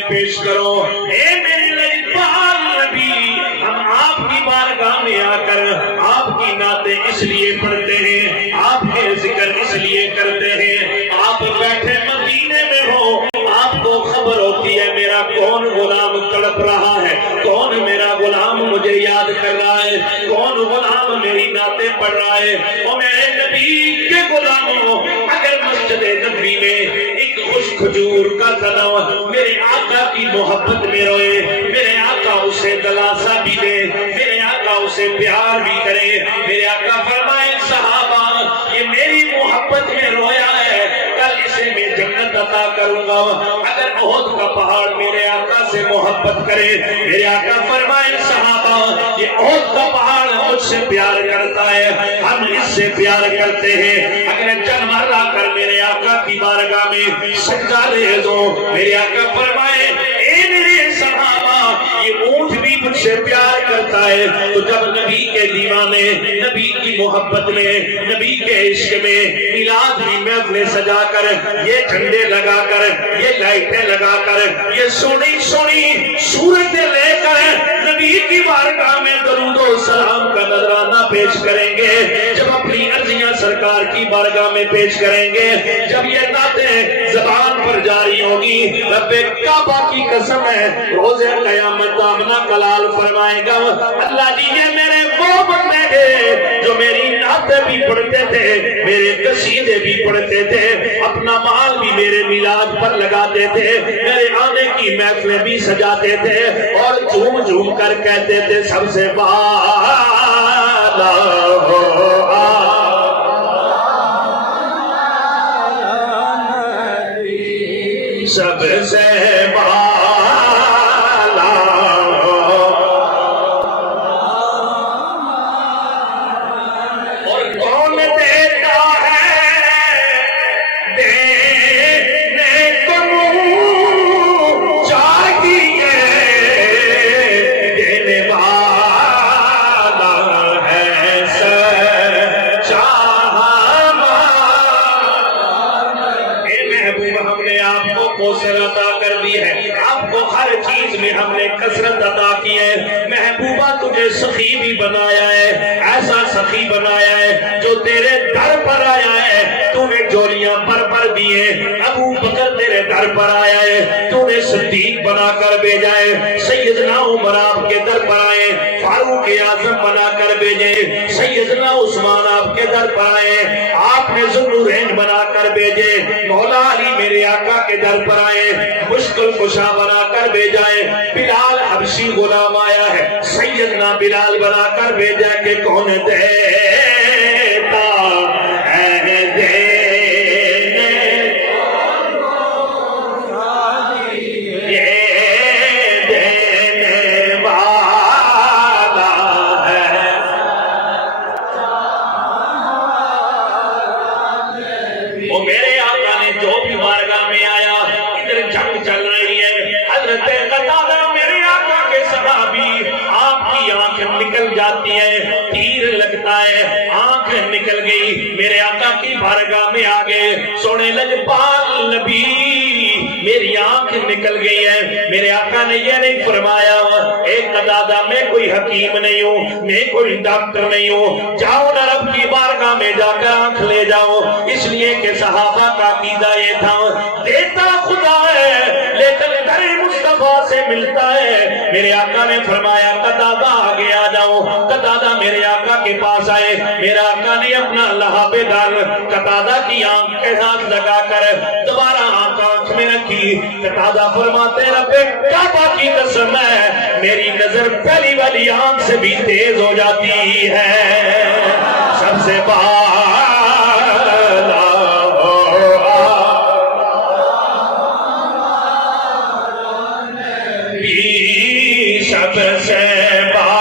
میں پیش کرو۔ اے میرے لجپال نبی، ہم آپ کی بارگاہ میں آ کر آپ کی نعتیں اس لیے پڑھتے ہیں، آپ کے ذکر اس لیے کرتے ہیں، آپ بیٹھے مدینے میں ہو، آپ کو خبر ہوتی ہے میرا کون غلام تڑپ رہا ہے، کون میرا غلام مجھے یاد کر رہا ہے، کون غلام میری نعتیں پڑھ رہا ہے۔ اور میرے نبی کے غلاموں، اگر مسجد نبوی میں ایک خوش کھجور کا تناؤ میرے آقا کی محبت میں روئے، میرے آقا اسے دلاسا بھی دے، میرے آقا اسے پیار بھی کرے، میرے آقا فرمائے صحابہ یہ میری محبت میں رویا ہے، کل اسے میں جنت عطا کروں گا۔ اگر احد کا پہاڑ میرے آقا سے محبت کرے، میرے آقا فرمائے صحابہ یہ احد کا پہاڑ مجھ سے پیار کرتا ہے، ہم اس سے پیار کرتے ہیں۔ اگر چل مرہ کر میرے آقا کی بارگاہ میں سجدہ دے دو، میرے آقا فرمائے اے میرے صحابہ یہ اونٹ بھی مجھ سے پیار کرتا ہے۔ تو جب نبی کے دیوانے نبی کی محبت میں، نبی کے عشق میں میلاد کی محفلیں سجا کر، یہ جھنڈے لگا کر، یہ لائٹیں لگا کر، یہ سونی سونی صورتیں لے کر نبی کی بارگاہ میں درود و سلام کا نذرانہ پیش کریں گے، جب اپنی عرضیاں سرکار کی بارگاہ میں پیش کریں گے، جب یہ نعتیں زبان پر جاری ہوگی، رب کعبہ کی قسم ہے روز قیامت آمنہ کلال فرمائے گا اللہ جی یہ میرے وہ بندے تھے جو میری نعتیں بھی پڑھتے تھے، میرے قصیدے بھی پڑھتے تھے، اپنا مال بھی میرے میلاد پر لگاتے تھے، میرے آنے کی محفلیں بھی سجاتے تھے، اور جھوم جھوم کر کہتے تھے سب سے بالا ہو سب سے بالا ہو۔ اور کون دیتا ہے دینے کو منہ چاہیے، دینے والا ہے سچا ہمارا۔ اے محبوب ہم نے آپ کو کوثر عطا کر دی ہے، آپ کو ہر چیز میں ہم نے کثرت عطا کی ہے۔ محبوبہ تجھے سخی بھی بنایا ہے، ایسا سخی بنایا ہے جو تیرے در پر آیا ہے تو نے جولیاں بھر بھر دیے۔ ابو بکر تیرے در پر آیا ہے تو نے صدیق بنا کر بھیجا ہے، سیدنا عمر آپ کے در پر آئے فاروق اعظم بنا کر بھیجے، سیدنا عثمان آپ کے در پر آئے آپ نے ذوالنورین بنا کر بھیجے، مولا علی میرے آقا کے در پر آئے مشکل کشا بنا کر بھیجائے، بلال حبشی غلام آیا ہے سیدنا بلال بنا کر بھیجا کہ کون دیتا ہے دینے یہ دینے والا ہے۔ وہ میرے آقا نے جو بھی بارگاہ میں آیا، ادھر جنگ چل رہی ہے، حضرت قتادہ میرے آقا کے صحابی آپ کی آنکھ نکل جاتی ہے، تیر لگتا ہے، آنکھ نکل گئی، میرے آقا کی بارگاہ میں آگے سونے لجپال نبی میری آنکھ نکل گئی ہے۔ میرے آقا نے یہ نہیں فرمایا اے قتادہ میں کوئی حکیم نہیں ہوں، میں کوئی ڈاکٹر نہیں ہوں، جاؤ نہ رب کی بارگاہ میں جا کر آنکھ لے جاؤ، اس لیے کہ صحابہ کا عقیدہ یہ تھا دیتا خدا ہے لیکن در مصطفیٰ سے ملتا ہے۔ میرے آقا نے فرمایا قتادہ آگے آ جاؤ، قتادہ میرے آقا کے پاس آئے، میرا آقا نے اپنا لہاب ڈال قتادہ کی آنکھ کے ساتھ لگا کر دوبارہ آنکھ میں رکھی، قتادہ فرماتے رب کعبہ کی قسم ہے میری نظر پہلی والی آنکھ سے بھی تیز ہو جاتی ہے، سب سے بالا ہو سب سے بالا